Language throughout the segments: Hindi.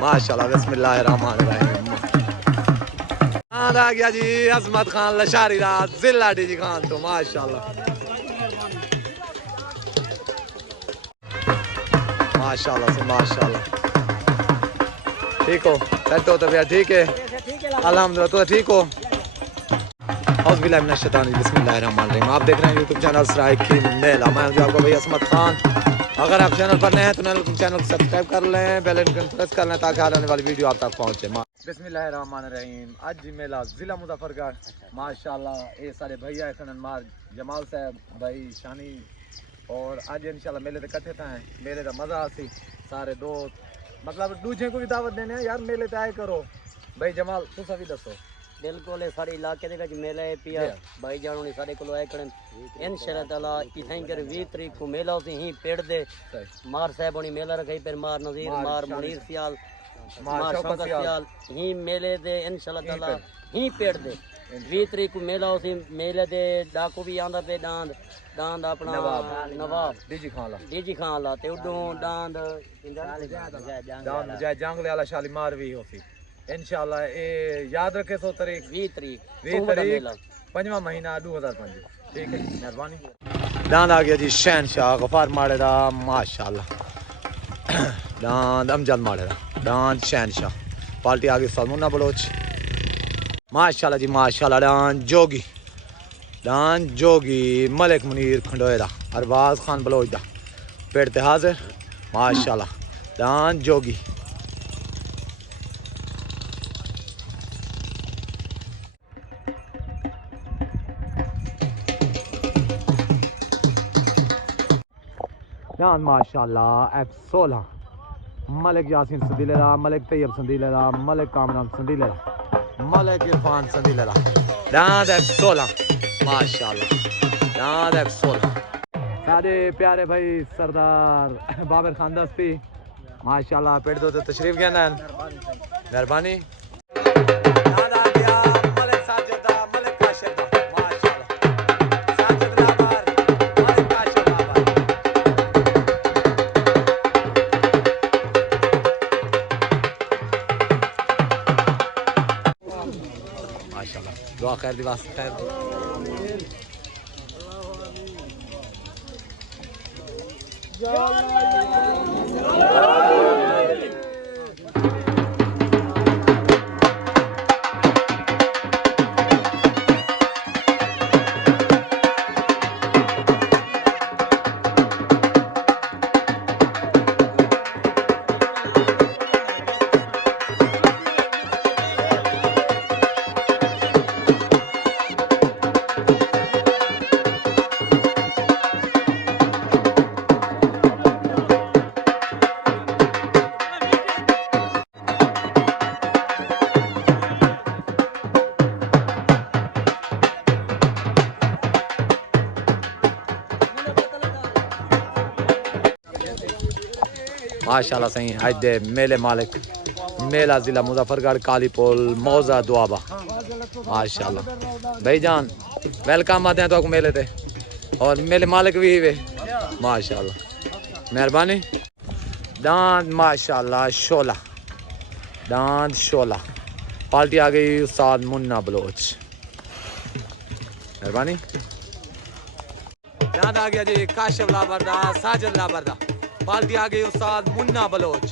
माशाल्लाह बिस्मिल्लाहिर्रहमानिर्रहीम। आ गया जी अजमत खान लशारी रात जिला डीजी खान तो माशाल्लाह माशाल्लाह से माशाल्लाह। ठीक हो सेट हो तबियत ठीक है अल्हम्दुलिल्लाह। तो ठीक हो बिस्मिल्लाहिर्रहमानिर्रहीम। आप देख रहे हैं यूट्यूब चैनल सराइकी मेला। मैं जो आपको भाई असमत खान। अगर आप चैनल पर नए हैं तो चैनल को सब्सक्राइब कर लें, बेल आइकन प्रेस कर लें ताकि आने वाली वीडियो आप तक पहुंचे। बिस्मिल्लाहिर्रहमानिर्रहीम। आज जी मेला जिला मुजफ्फरगढ़ माशाल्लाह। ये सारे भैया खनन मार जमाल साहब भाई शानी और आज इंशाल्लाह मेले इकट्ठे थे मेले का मजा आसी सारे दोस्त मतलब दूजे को भी दावत देने यार मेले ते आए करो। भाई जमाल तू सभी दसो। बिल्कुल सारे इलाके दे विच मेला है पिया भाई जानो ने सारे कोलो आए करन इंशाल्लाह ताला इथाई कर 20 तारीख को मेला उसी ही पेड़ दे मार साहब होनी मेला रखई पर मार नजीर मार मुनीर सियाल मार शौकत सियाल ही मेले दे इंशाल्लाह ताला ही पेड़ दे 20 तारीख को मेला उसी मेले दे डाकू भी आंदा पे डांद डांद अपना नवाब डीजी खान ला ते उडो डांद जय जंगले वाला शालीमार भी होसी इंशाल्लाह। ये याद रखे 100 तारीख 20 तारीख 5वां महीना 2005। ठीक है मेहरबानी। दांद आ गया जी शहनशाह गफार माड़े दा माशाल्लाह। दांद अमजद माड़े दा दांद शहनशाह पार्टी आ गई सलमुना बलोच माशाल्लाह जी माशाल्लाह। दांद जोगी मलिक मुनीर खंडोए दा अरबाज खान बलोच दा पेड़ ते हाजिर माशाल्लाह। दांद जोगी माशाल्लाह F16 मलिक यासीन संदीलेरा मलिक तैयब संदीलेरा मलिक कामरान संदीलेरा मलिक इरफान संदीलेरा दांद F16 माशाल्लाह। दांद F16 सारे प्यारे भाई सरदार बाबर खान दस्ती माशाल्लाह पेड़ दो तो तशरीफ गया मेहरबानी। दुआ खैर दी वास्ते खैर माशाल्लाह सही आज दे मेले मालिक मेला जिला मुजफ्फरगढ़ काली पोल मौजा दुआबा माशाल्लाह। भाईजान वेलकम आते हैं तो मेले थे और मेले मालिक भी वे माशाल्लाह मेहरबानी। दांद माशाल्लाह शोला दांद शोला पार्टी आ गई उस्ताद मुन्ना बलोच मेहरबानी। दांद आ गया जी काशिफ लाबरदा साजिद लाबरदा पार्टी आ गई उस्ताद मुन्ना बलोच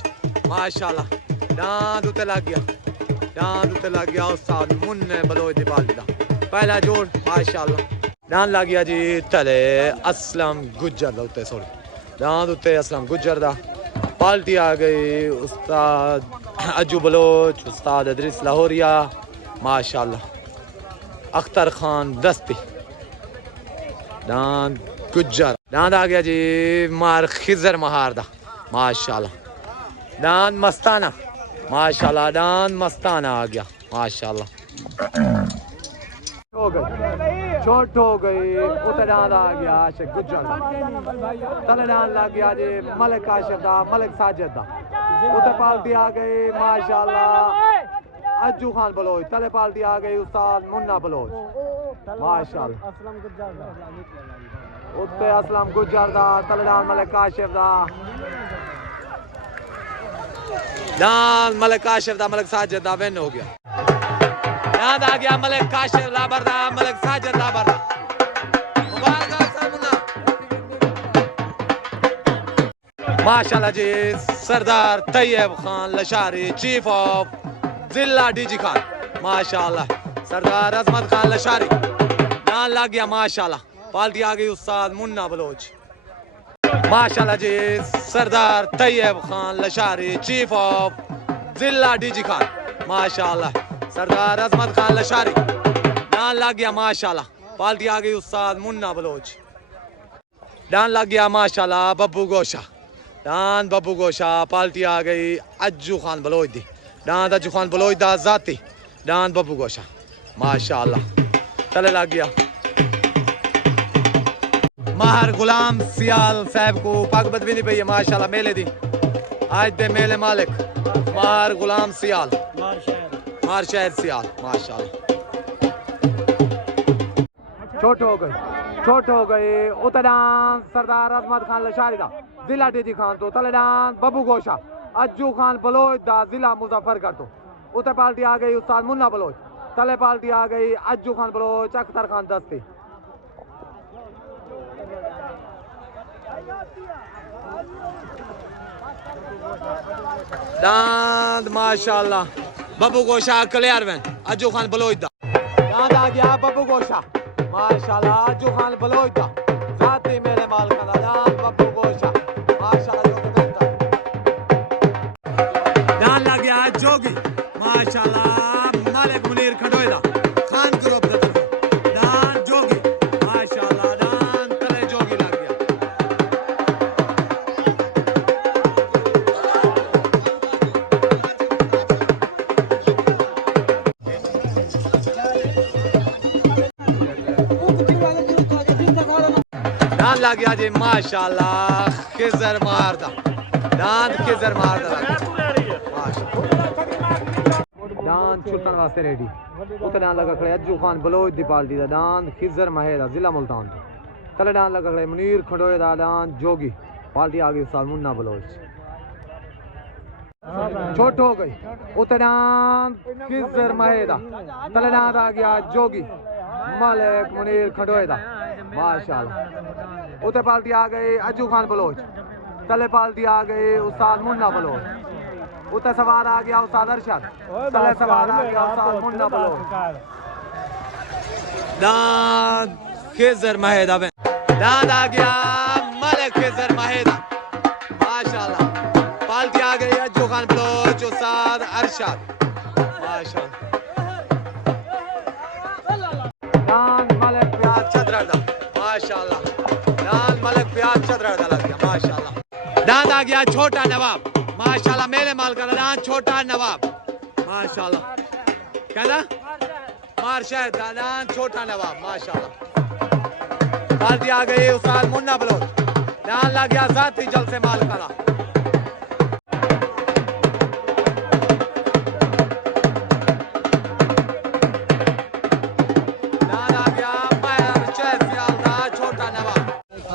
माशाल्लाह। दांद उते लग गया उस्ताद मुन्ने बलोच दी पार्टी दा पहला जोड़ माशाल्लाह। दांद लग गया जी तले असलम गुज्जर दा उते सॉरी दांद उते असलम गुज्जर दा पार्टी आ गई उस्ताद अज्जू बलोच उस्ताद अदरीस लाहौरिया माशाल्लाह। अख्तर खान दस्ती दांद गुज्जर। दांद आ गया जी मार खिजर महारदा माशाल्लाह। दांद मस्ताना माशाल्लाह। दांद मस्ताना आ गया माशाल्लाह। चोट हो गई उते दांद आ गया आशिक गुज्जर तले दांद लग गया जी मलिक काशिफ दा मलिक साजिद दा उते पार्टी आ गई माशाल्लाह। अज्जू खान बलोच तले पार्टी आ गई उस्ताद मुन्ना बलोच माशाल्लाह। उत्ते असलम गुज्जर दा तले दांद मलिक काशिफ दा डांस मलिक काशिफ दा मलिक साजिद दा विन हो गया। डांस आ गया मलिक काशिफ लाबर दा मलिक साजिद लाबर दा। मुबारक सरमुना माशाल्लाह जी सरदार तैयब खान लशारी चीफ ऑफ जिला डीजी खान माशाल्लाह सरदार अजमत खान लशारी डांस लग गया माशाल्लाह। पाल्टी आ गई उस्ताद मुन्ना बलोच माशाल्लाह जी सरदार तैयब खान लशारी चीफ ऑफ जिला डीजी खान माशाल्लाह सरदार अजमत खान लशारी डांस लग गया माशाल्लाह। पाल्टी आ गई उस्ताद मुन्ना बलोच डांस लग गया माशाल्लाह। बब्बू गोशा डांस बब्बू गोशा। पाल्टी आ गई अज्जू खान बलोच दी डांस अज्जू खान बलोच दा जाती डांस बब्बू गोशा माशाल्लाह। तले लग गया माहर गुलाम सियाल साहब को पगबत भी नहीं पई है माशाल्लाह। मेले दी आज दे मेले मालिक माहर गुलाम सियाल मार शहर सियाल माशाल्लाह। छोट हो गए उतर डांस सरदार अजमत खान लशारी दा जिला डीजी खान तो तले डांस बब्बू गोशा अज्जू खान बलोच दा जिला मुजफ्फरगढ़ तो उतर पार्टी आ गई उस्ताद मुन्ना बलोच तले पार्टी आ गई अज्जू खान बलोच अख्तर खान दस्ती। डांस माशाल्लाह बब्बू गोशा क्लियर वैन अज्जू खान बलोच दा डांस आ गया बब्बू गोशा माशाल्लाह अज्जू खान बलोच दा जाती मेरे माल का डांस बब्बू गोशा माशाल्लाह। डांस लग गया जोगी माशाल्लाह मालिक मुनीर खडोयदा खान ग्रुप दा डांस जोगी माशाल्लाह डांस तले जोगी लग गया। डांस लग गया जी माशाल्लाह खिजर मारदा डांस खिजर मारदा डांस छुट्टन वास्ते रेडी उते डांस लगा खड़े अज्जू खान बलोच दी पार्टी दा डांस खिजर महेदा जिला मुल्तान तले डांस लगा खड़े मुनीर खंडोए दा डांस जोगी पार्टी आ गई उस्ताद मुन्ना बलोच छोट हो गई उते डांस खिजर महेदा तले डांस आ गया जोगी मालिक मुनीर खंडोए दा माशाल्लाह। उते पार्टी आ गई अज्जू खान बलोच तले पार्टी आ गई उस्ताद मुन्ना बलोच उते सवार आ गया उस्ताद अरशद तले सवार आ गया उस्ताद मुन्ना बलोच डांस खिजर महेदा में डांस आ गया मालिक खिजर महेदा माशाल्लाह। पार्टी आ गई अज्जू खान बलोच उस्ताद अरशद माशाल्लाह। डांस मालिक प्याज चदरदा माशाल्लाह डांस मालिक प्याज चदरदा लग गया माशाल्लाह। डांस आ गया छोटा नवाब माशाल्लाह मेरे माल का डांस छोटा नवाब माशाल्लाह कहना मार शायद डांस छोटा नवाब माशाल्लाह। पार्टी आ गई उस्ताद मुन्ना बलोच डांस लग गया जाती जल से माल का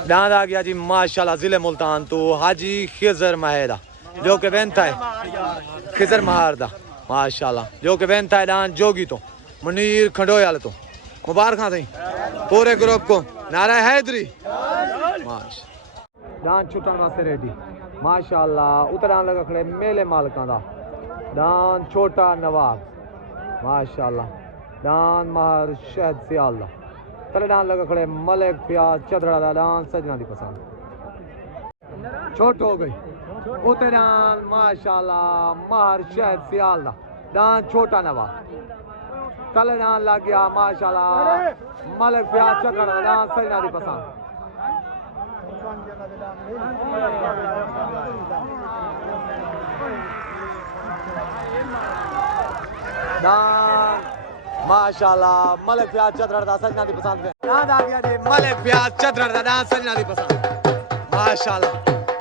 डांस आ गया जी माशाल्लाह जिले मुल्तान तो हाजी खिजर महेदा जो कि बेनता है खिजर महारदा माशाल्लाह जो कि बेनता है डांस जोगी तो मुनीर खंडोयाल तो मुबारक थी पूरे ग्रुप को नारा हैदरी डांस छुट्टन वास्ते रेडी माशाल्लाह उतरान लगा खड़े मेले मालकां दा डांस छोटा नवाब माशाल्लाह डांस मार शहद सियाल दा तले डांस लगा खड़े मलिक प्याज चदरा दा डांस सजना दी पसंद छोट हो गई उते डांस माशाल्लाह मार शहद सियाल दा डांस छोटा नवाब तले डांस लग गया माशाल्लाह मलिक प्याज चदरा दा डांस सजना दी पसंद डांस माशाल्लाह मलिक प्याज चदरा दा सजना दी पसंद पे डांस आ गया जी मलिक प्याज चदरा दा डांस सजना दी पसंद माशाल्लाह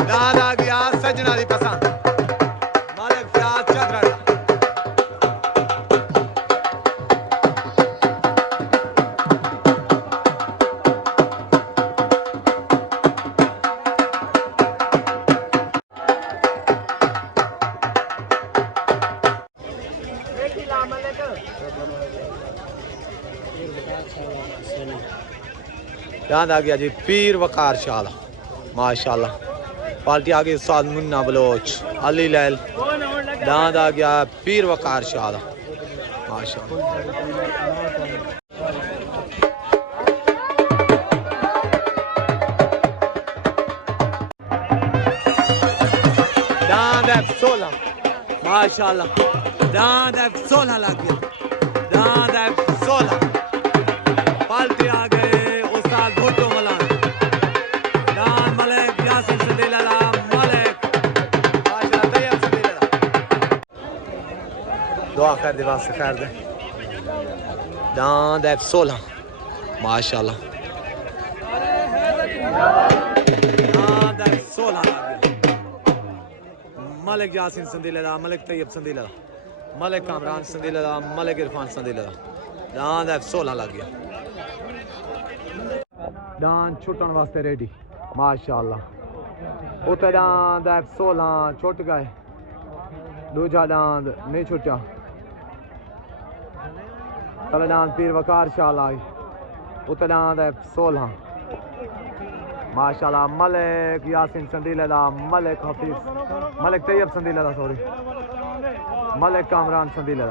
डांस आ गया सजना दी पसंद मलिक प्याज चदरा दा दांद आ गया जी पीर वकार शाला माशाल्लाह। पार्टी आ गई उस्ताद मुन्ना बलोच अली लैल। दांद आ गया पीर वकार शाला माशाल्लाह। दांद F16 माशाल्लाह। दांद F16 लग गया। दांद F16 पाल्टी आ गए उस्ताद भुट्टो मलान। दांद मलिक यासिन सदीला मलिक माशाल्लाह तैयब सदीला। दुआ कर दे वास्ते कर दे। दांद F16 माशाल्लाह। दांद F16 लग गया। मलिक यासिन संदीला मलिक तैयब संदीला मलिक कामरान संदीला मलिक इरफान संदीला। दांद F16 लग गया। दांद छुटन वास्ते रेडी माशाल्लाह। उते दांद F16 छुट गए। दूजा दांद नहीं छुटा। तले दांद पीर वकार शाला उते दांद F16 माशाल्लाह। मलिक यासिन संदीला मलिक हफीज मलिक तैयब संदीला सॉरी मलिक कामरान संदीला।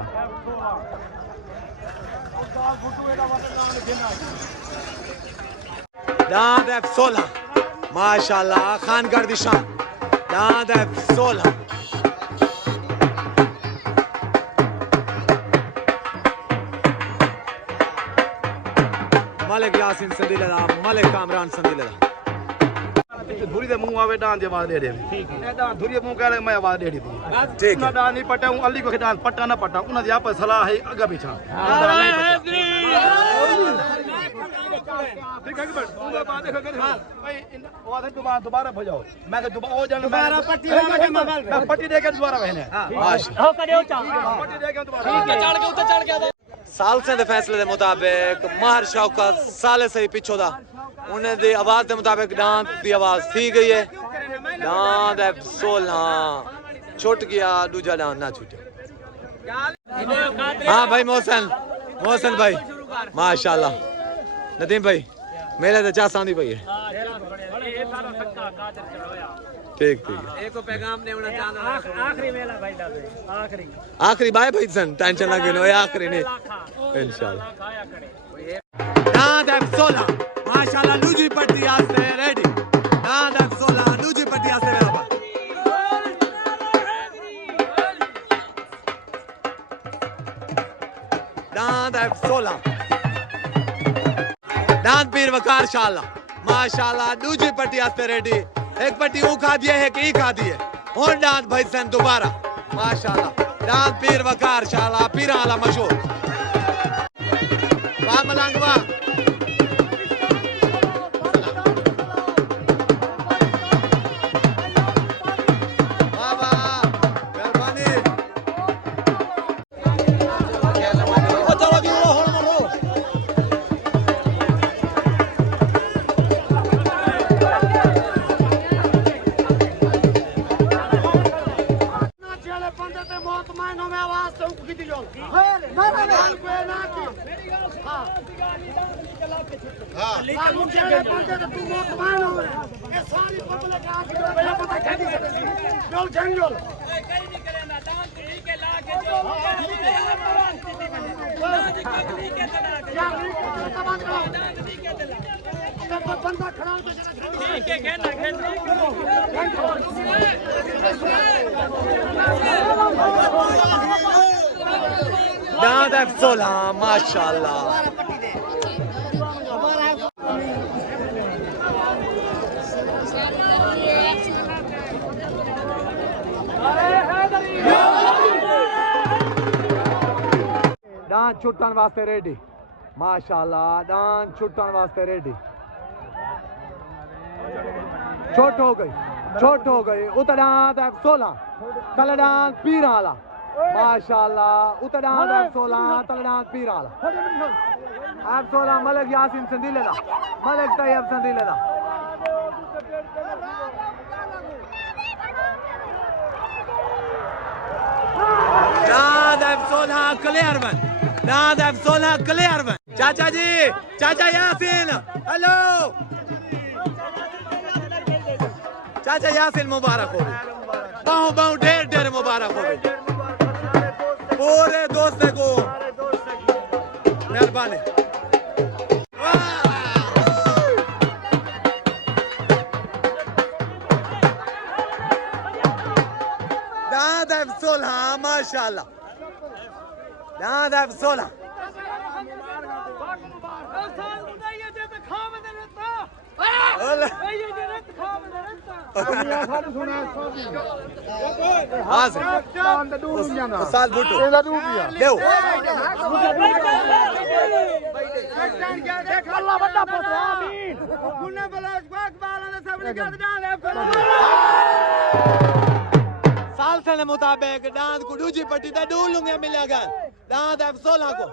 दांद F16 माशाल्लाह खानगढ़ दिशान। दांद F16 मलिक यासिन संदीला मलिक कामरान संदीला। धुरी दे मुंह आवे डांस आवाज दे दे। ठीक है डांस धुरी मुंह करे मैं आवाज दे दी थी। ठीक है डांस नहीं पटा हूं अली को डांस पटा ना पटा उन आप सलाह है आगे पीछा। ठीक है बट बात देखो भाई आवाज दोबारा हो जाओ। मैं तो दोबारा पट्टी लगा मैं पट्टी देके दोबारा बहने माशाल्लाह हो करे चा पट्टी देके दोबारा ठीक है चढ़ के उते चढ़ के साल से दे फैसले के मुताबिक महर शौकत साले से ही पिछो दा उन्हें दी आवाज के मुताबिक दांत की आवाज थी गई है। दांत F16 छुट गया दूजा दांत ना छूटे। हाँ भाई मोहसन भाई माशाल्लाह। नदीम भाई मेरे तो चाह सांदी भाई है। ठीक ठीक एको पैगाम देना चाहता आखिरी मेला भाई दादे आखिरी बाय भाई सन टेंशन ना गिनो आखिरी नहीं इंशाल्लाह। दांत F16 माशाल्लाह लूजी पट्टी आस्ते रेडी। दांत F16 लूजी पट्टी आस्ते बराबर। दांत F16 दांत पीर वकार शाला माशाल्लाह लूजी पट्टी आस्ते रेडी। एक पट्टी ऊ खा दिए है कि खा दिए और दांत भाई सन दोबारा माशाल्लाह। दांत पीर वकार शाला पीरा वाला मशहूर वाह मलंग वाह। दांत F16 माशाल्लाह। दांत छुटन वास्ते रेडी माशाल्लाह। दांत छुटन वास्ते रेडी। छोट हो गई उतर दांत F16 तले दांत पीर वाला माशाल्लाह। उतर दांत F16 तले दांत पीर वाला F16 मलिक यासिन संदीला मलिक तैयब संदीला। दांत F16 क्लियर बन। दांत F16 क्लियर बन। चाचा जी, चाचा यासिन, हेलो चाचा यासिन मुबारक हो, बहु बहु ढेर ढेर मुबारक हो पूरे दोस्तों को, मेहरबानी। दादा सोलह माशाल्लाह, दादा सोलह साल भुट्टो देव साल से मुताबिक डांद को दूजी पट्टी दा डूलूंगे मिलेगा दाद अब 16 को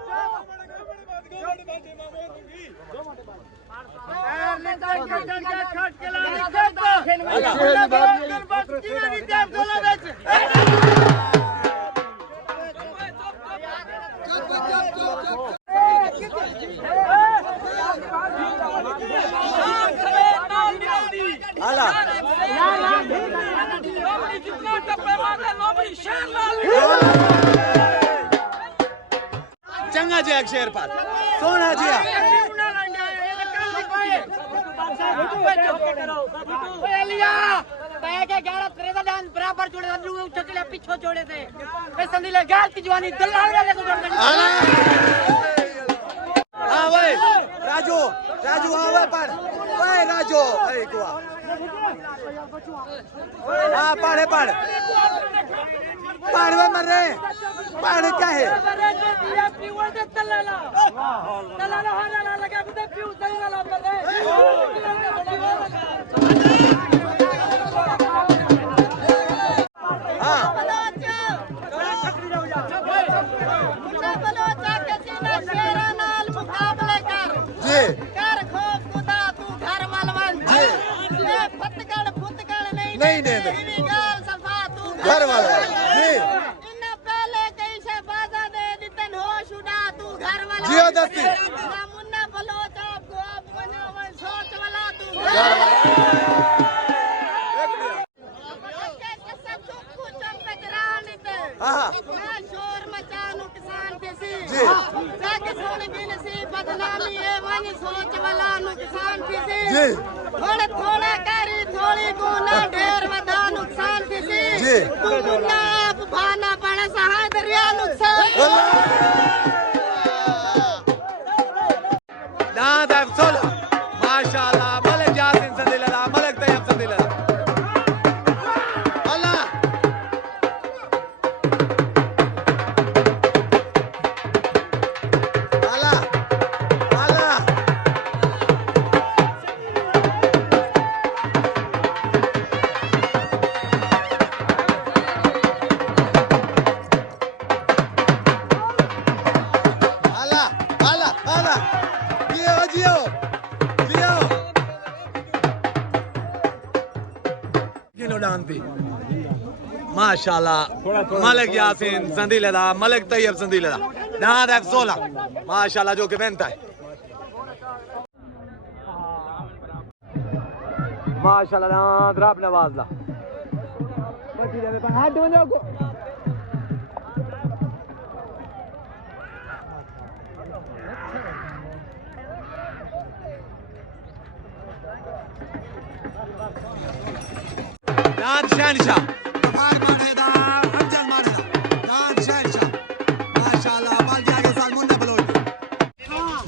चंगा जी शेर पर सोना जी बराबर जोड़े चकले पीछे जोड़े थे संदीले गाल की जवानी दल्ला वाले को जोड़ हां भाई राजू राजू हां भाई पर भाई राजू भाई को हां पढ़े पढ़ पढ़ मर रहे पढ़ क्या है दल्ला हां लगा बुदा पीऊ सही वाला मर रहे नहीं दे दे घर वाला जी इन्ना पहले कैसे बाजा दे दितन होश उड़ा तू घर वाला जियो दस्ती मुन्ना बलोच आपको आप बनावन सोच वाला तू घर वाला हां शोर मचा नुकसान किसी जी जाके सोने बिन सी बदनामी है वानी सोच वाला नुकसान किसी जी थोड़ा थोड़ा करी थोड़ी गुना ढेर वधा नुकसान किसी जी तू मुन्ना आप भाना बड़ा सहाय दरिया नुकसान दादा सोलह माशाल्लाह मलिक यासिन संदिला मलिक तैयब संदिला अल्लाह अल्लाह अल्लाह अल्लाह अल्लाह अल्लाह जियो जियो जियो किलो डांती माशाल्लाह मलिक यासिन संदीला मलिक तैयब संदीला दाद अब 16 माशाल्लाह जो कि बनता है माशाल्लाह दाद रब नवाजला पट्टी दे पे हाथ दो को दाद शहनशाह बार मारेदा अफजल मारेदा दाद शहनशाह माशाल्लाह बाल जाके साल मुन्ना बलोच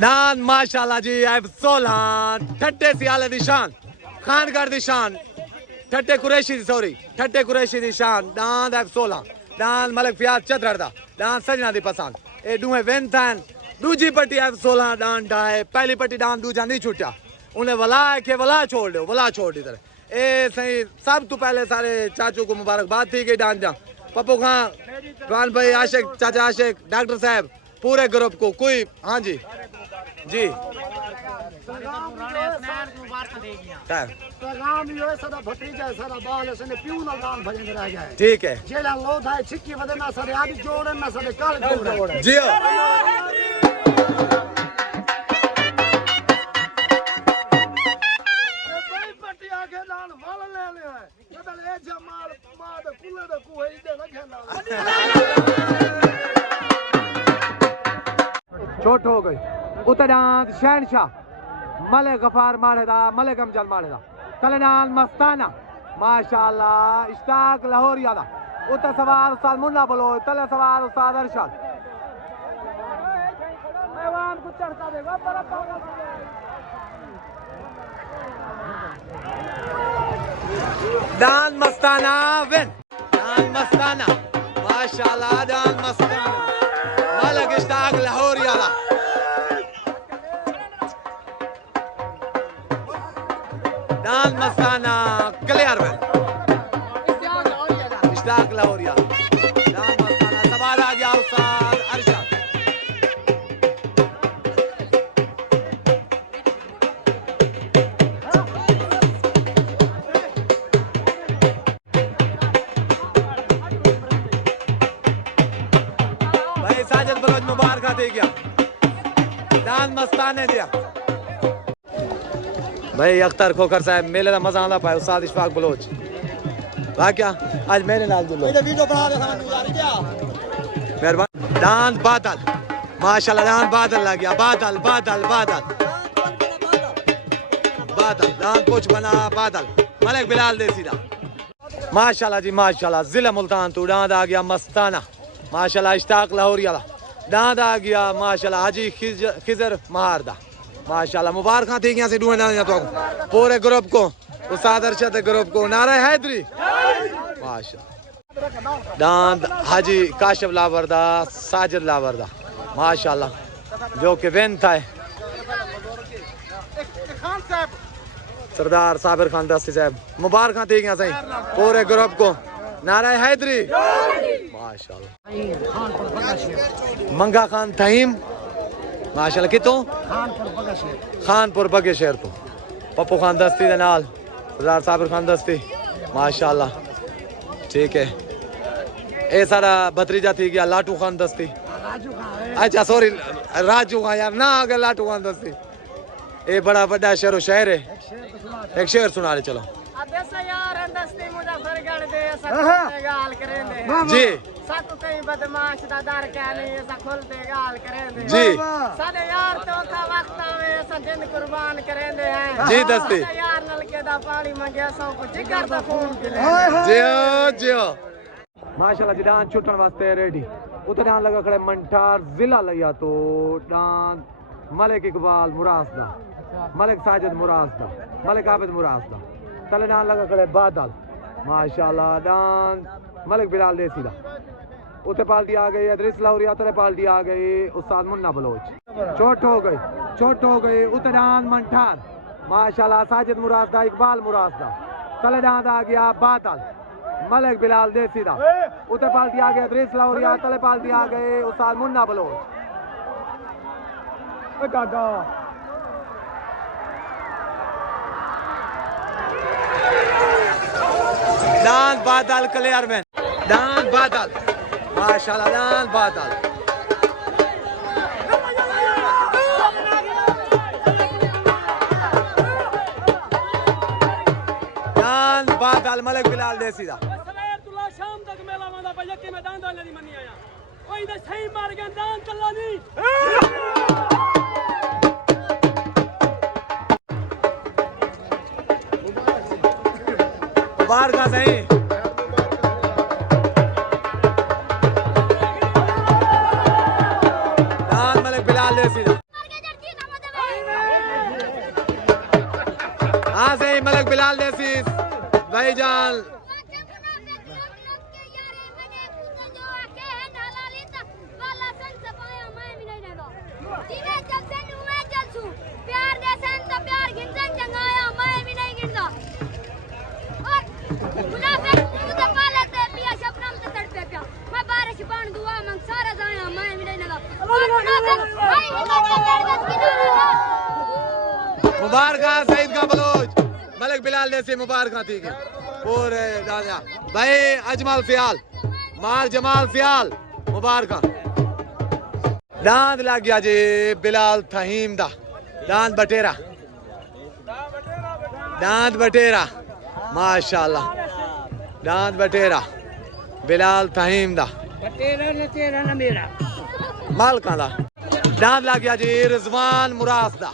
दाद माशाल्लाह जी अब 16 ठट्टे सियाले दी शान खानगढ़ दी शान ठट्टे कुरैशी दी सॉरी ठट्टे कुरैशी दी शान दाद अब 16 दाद मलिक फयाज चदर दा दाद सजना दी पसंद ए दुए वेंथन दूजी पट्टी अब 16 दान डाए पहली पट्टी दान दूजा नहीं छूटा उन्हें वला के वला छोड़ दो वला छोड़ दी तरह ए सही सब तो पहले सारे चाचू को मुबारकबाद थी कि डांस पप्पू खां खान भाई आशिक चाचा आशिक डॉक्टर साहब पूरे ग्रुप को कोई हाँ जी जी ठीक है जियो चोट हो गई उतरांत शहनशाह मलिक गफार मारेदा मलिक अमजद मारेदा तलेनान मस्ताना माशाल्लाह इश्ताक लाहौरिया दा उत सवार उस्ताद मुन्ना बलोच तले सवार उस्ताद अरशद दान मस्ताना विन दान मस्ताना माशाल्लाह दान मस्ताना मलिक इश्ताक लाहौरिया दा दान मस्ताना क्लियर विन इश्ताक लाहौरिया दान मस्ताना सवार आ गया उस्ताद अरशद साजिद बलोच मुबारक दे गया दान मस्ताने दिया भाई अख्तर खोकर साहब मेले का मजा आंदा पाए उस्ताद इशफाक बलोच क्या आज मेरे नाल जुलो वीडियो बना दे मेहरबान दान बादल माशाल्लाह दान बादल लग गया बादल बादल बादल बादल दान कुछ बना बादल मलिक बिलाल दे सीधा माशाल्लाह जी माशाल्लाह जिला मुल्तान तू दांद आ गया मस्ताना माशाल्लाह इश्ताक लाहौरिया दांद आ गया माशाल्लाह हाजी खिजर महारदा माशाल्लाह मुबारक थी गया से डूए ना तो पूरे ग्रुप को उस्ताद अरशद ग्रुप को नारा हैदरी माशाल्लाह दांद हाजी काशिफ लावरदा साजिद लावरदा माशाल्लाह जो कि वेन था सरदार साबिर खान दस्ती साहब मुबारक थी गया सही पूरे ग्रुप को नारा हैदरी माशाल्लाह मंगा खान तहीम माशाल्लाह कितों खानपुर बगे शहर तो पप्पू खान दस्ती दे नाल सरदार साबिर खान दस्ती माशाल्लाह ठीक है ए सारा भतीजा थी गया लाटू खान दस्ती अच्छा सॉरी राजू खान यार ना आ गया लाटू खान दस्ती ए बड़ा बड़ा शहर शहर है एक शेर सुना रहे चलो जी साकू कहीं बदमाश दादार क्या नहीं ऐसा खोल दे गाल करेंगे जी सादे यार तो था वक्त में ऐसा दिन कुर्बान करेंगे हैं जी दस्ती यार नलके दा पानी मंगे सौ को जिगर दा खून पिले जियो माशाल्लाह जी डांस छुटन वास्ते रेडी उते डांस लगा खड़े मंठार जिला लिया तो डांस मलिक इकबाल मुरासदा मलिक साजिद मुरासदा मलिक आबिद मुरासदा तले डांस लगा खड़े बादल माशाल्लाह डांस मलिक बिलाल देसी दा उते पार्टी आ गई अदरिस लाहौरिया तले पार्टी आ गई उस्ताद मुन्ना बलोच चोट हो गई उते डांस मंठार माशाल्लाह साजिद मुरासदा इकबाल मुरासदा तले डांस आ गया बादल मलिक बिलाल देसी दा उते पार्टी आ गई अदरिस लाहौरिया तले पार्टी आ गई उस्ताद मुन्ना बलोच डांस बादल क्लियर में डांस बादल माशाल्लाह डांस बादल डांस बादल मलिक बिलाल देसी दा शाम तक मेला वांदा पे यके मैदान दाने दी मन्नी आया ओए दे सही मार गया दान चला नहीं बाहर का सही डांस मलिक बिलाल देसी दा हाँ सही मलिक बिलाल देसी भाईजान मुबारक सईद का बलोच मलिक बिलाल जैसे मुबारक थी पूरे दादा भाई अजमल फियाल मार जमाल फियाल मुबारक दांत लग गया जी बिलाल थहीम दा दांत बटेरा माशाल्लाह दांत बटेरा बिलाल तहीम दा तेरा न मेरा मालकां दा दांद लग गया जी रिजवान मुरास दा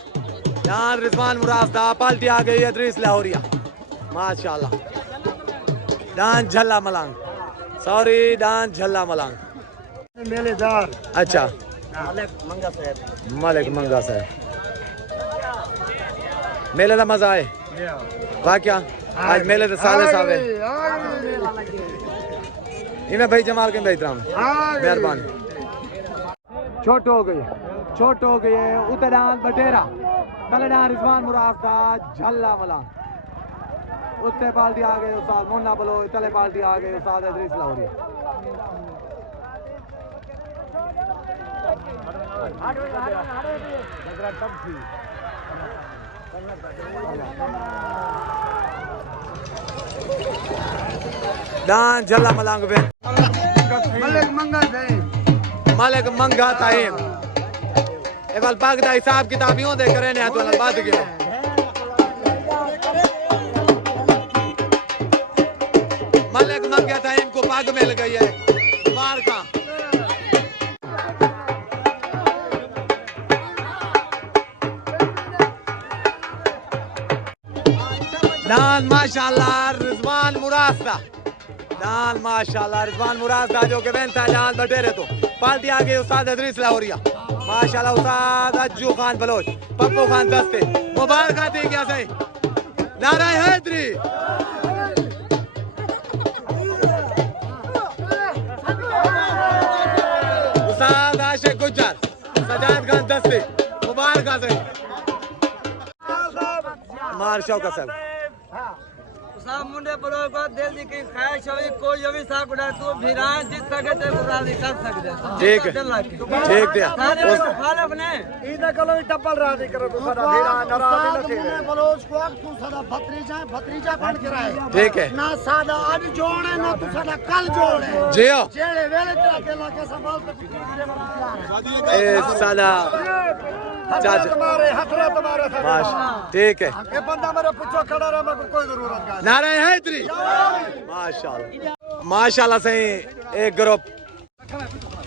दांद रिजवान मुरास दा पाल्टी आ गई इदरीस लाहौरिया माशाल्लाह दांद झल्ला मलंग सॉरी दांद झल्ला मलंग मेलेदार अच्छा मालिक मंगा साहब मालिक मंगा साहब मेले का मजा आए वाह क्या आज मेले तो साले सावे इन्हें भाई जमाल के बेहतराम मेहरबानी छोट हो गई है उतरान बटेरा तलडान रिजवान मुराद दा झल्ला मला उत्ते पार्टी आ गए उस्ताद मुन्ना बलो तले पार्टी आ गए उस्ताद इदरीस लाहौरी दान झल्ला मलांग बे मालिक मंगा ताईम एवल पाक दा हिसाब किताब यूं दे करे ने तो बात के मालिक मंगा ताईम को पाग मिल गई है मार का दान माशाल्लाह रिजवान मुरास्ता दान माशाल्लाह रिजवान मुरास्ता जो के बेन था दान बटेरे तो पार्टी आ गई उस्ताद इदरीस लाहौरिया माशाल्लाह उस्ताद अज्जू खान बलोच पप्पू खान दस्ते मुबारक आती क्या सही नारा हैदरी उस्ताद आशिक गुज्जर सजाद खान दस्ते मुबारक सही मार शौकत साहब साहब मुंडे बड़ो को दिल दी की ख्वाहिश होई कोई भी सा गुड़ा तू भिरान जित सके ते गुराजी कर सकदे ठीक है सारे मुखालिफ ने इदा कलो डबल राजी करो तो साडा भिरा नाराज न थे बलोच को तू साडा भत्रीजा बन के रहे ठीक है ना साडा आज जोड़े ना तू साडा कल जोड़े जियो जेड़े वेले तेरा के लाके संभाल के ए सादा चाचा तुम्हारे हथरा तुम्हारे साथ माशा ठीक है ये बंदा मेरे पीछे खड़ा रहा मेरे को कोई जरूरत नहीं नारे हैदरी माशाल्लाह माशाल्लाह सही एक ग्रुप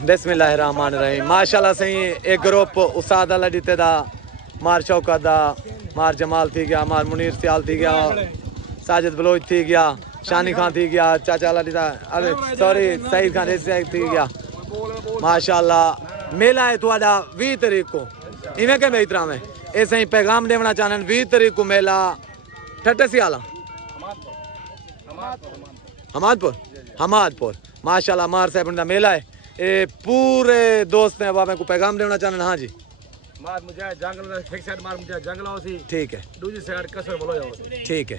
बिस्मिल्लाहिर्रहमानिर्रहीम माशाल्लाह सही एक ग्रुप उस्ताद अला दिते दा मार शौकत दा मार जमाल थी गया मार मुनीर सियाल थी गया साजिद बलोच थी गया शानी खान थी गया चाचा अला दिता अरे सॉरी सईद खान थी गया माशाल्लाह मेला है तुहाडा 20 तारीख को इवें के बेहतराम है ऐसे ही पैगाम देना चाहने 20 तारीख को मेला ठट्टे सियाला हमादपुर माशाल्लाह मार साहब का मेला है ये पूरे दोस्त हैं बाबा को पैगाम देना चाहने हाँ जी मार मुझे जंगल एक साइड मार मुझे जंगल होसी ठीक है दूसरी साइड कसर बोलो जाओ ठीक है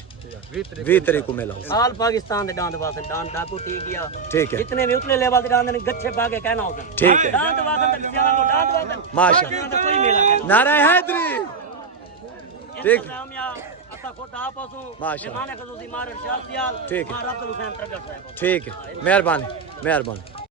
20 तारीख को मेला हो आल पाकिस्तान दे डांद वासन डांद डाकू ठीक गया ठीक है इतने भी उतले लेवल दे डांद ने गच्छे पाके कहना होता ठीक है डांद वासन दे सियाल को डांद वासन माशाल्लाह कोई मेला कहना नारा हैदरी ठीक नाम या अता खोटा आपसो माशाल्लाह मेहमान खसूसी मार शाह सियाल ठीक है मार अब्दुल हुसैन प्रगट साहब ठीक है मेहरबानी